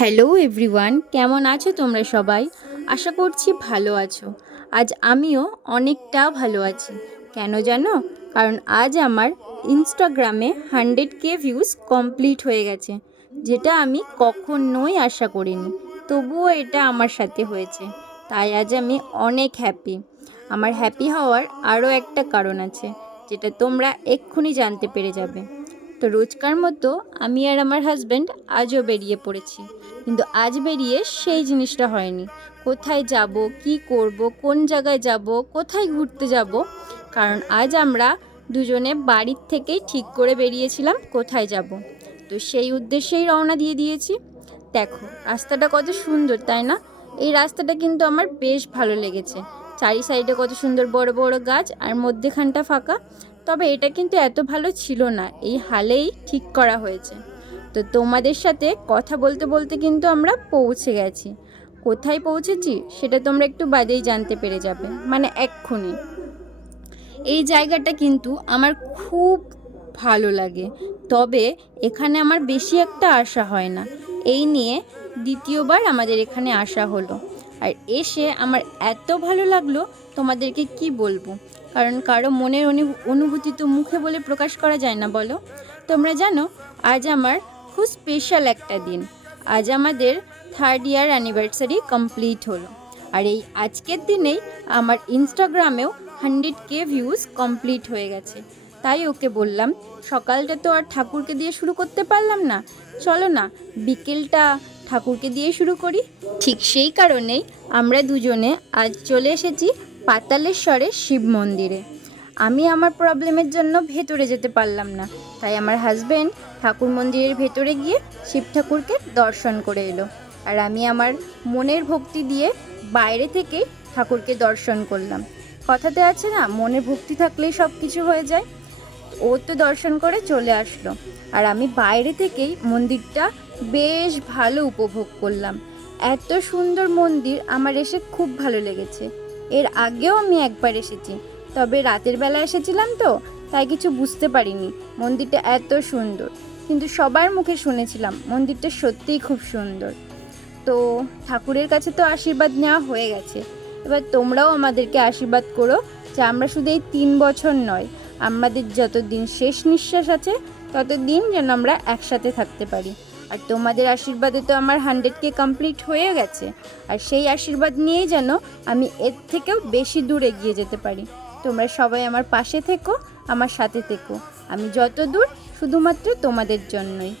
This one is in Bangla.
হ্যালো এভরিওয়ান, কেমন আছো তোমরা সবাই? আশা করছি ভালো আছো। আজ আমিও অনেকটা ভালো আছি। কেন জানো? কারণ আজ আমার ইনস্টাগ্রামে 100K ভিউজ কমপ্লিট হয়ে গেছে, যেটা আমি কখনোই আশা করিনি। তবুও এটা আমার সাথে হয়েছে, তাই আজ আমি অনেক হ্যাপি। আমার হ্যাপি হওয়ার আরও একটা কারণ আছে, যেটা তোমরা এক্ষুনি জানতে পেরে যাবে। তো রোজকার মতো আমি আর আমার হাজব্যান্ড আজও বেরিয়ে পড়েছি, কিন্তু আজ বেরিয়ে সেই জিনিসটা হয়নি। কোথায় যাব, কি করব, কোন জায়গায় যাব, কোথায় ঘুরতে যাব, কারণ আজ আমরা দুজনে বাড়ির থেকেই ঠিক করে বেরিয়েছিলাম কোথায় যাব। তো সেই উদ্দেশ্যেই রওনা দিয়ে দিয়েছি। দেখো রাস্তাটা কত সুন্দর, তাই না? এই রাস্তাটা কিন্তু আমার বেশ ভালো লেগেছে। চারি সাইডে কত সুন্দর বড় বড় গাছ আর মধ্যেখানটা ফাঁকা। তবে এটা কিন্তু এত ভালো ছিল না, এই হালেই ঠিক করা হয়েছে। তো তোমাদের সাথে কথা বলতে বলতে কিন্তু আমরা পৌঁছে গেছি। কোথায় পৌঁছেছি সেটা তোমরা একটু বাদেই জানতে পেরে যাবে, মানে এক্ষুনি। এই জায়গাটা কিন্তু আমার খুব ভালো লাগে, তবে এখানে আমার বেশি একটা আসা হয় না। এই নিয়ে দ্বিতীয়বার আমাদের এখানে আসা হলো, আর এসে আমার এত ভালো লাগলো তোমাদেরকে কি বলবো। কারণ কারো মনের অনুভূতি তো মুখে বলে প্রকাশ করা যায় না, বলো। তোমরা জানো আজ আমার খুব স্পেশাল একটা দিন। আজ আমাদের 3rd ইয়ার অ্যানিভার্সারি কমপ্লিট হলো, আর এই আজকের দিনেই আমার ইনস্টাগ্রামেও 100K ভিউজ কমপ্লিট হয়ে গেছে। তাই ওকে বললাম, সকালটা তো আর ঠাকুরকে দিয়ে শুরু করতে পারলাম না, চলো না বিকেলটা ঠাকুরকে দিয়ে শুরু করি। ঠিক সেই কারণেই আমরা দুজনে আজ চলে এসেছি পাতালেশ্বরের শিব মন্দিরে। আমি আমার প্রবলেমের জন্য ভেতরে যেতে পারলাম না, তাই আমার হাজব্যান্ড ঠাকুর মন্দিরের ভেতরে গিয়ে শিব ঠাকুরকে দর্শন করে এলো, আর আমি আমার মনের ভক্তি দিয়ে বাইরে থেকেই ঠাকুরকে দর্শন করলাম। কথাতে আছে না, মনে ভক্তি থাকলেই সব কিছু হয়ে যায়। ও তো দর্শন করে চলে আসলো, আর আমি বাইরে থেকেই মন্দিরটা বেশ ভালো উপভোগ করলাম। এত সুন্দর মন্দির আমার এসে খুব ভালো লেগেছে। এর আগেও আমি একবার এসেছি, তবে রাতের বেলা এসেছিলাম তো, তাই কিছু বুঝতে পারিনি মন্দিরটা এত সুন্দর। কিন্তু সবার মুখে শুনেছিলাম মন্দিরটা সত্যিই খুব সুন্দর। তো ঠাকুরের কাছে তো আশীর্বাদ নেওয়া হয়ে গেছে, এবার তোমরাও আমাদেরকে আশীর্বাদ করো যে আমরা শুধু এই 3 বছর নয়, আমাদের যতদিন শেষ নিঃশ্বাস আছে ততদিন যেন আমরা একসাথে থাকতে পারি। আর তোমাদের আশীর্বাদে তো আমার 100K কমপ্লিট হয়ে গেছে, আর সেই আশীর্বাদ নিয়েই যেন আমি এর থেকেও বেশি দূর এগিয়ে যেতে পারি। তোমরা সবাই আমার পাশে থেকো, আমার সাথে থেকো। আমি যত দূর শুধুমাত্র তোমাদের জন্যই।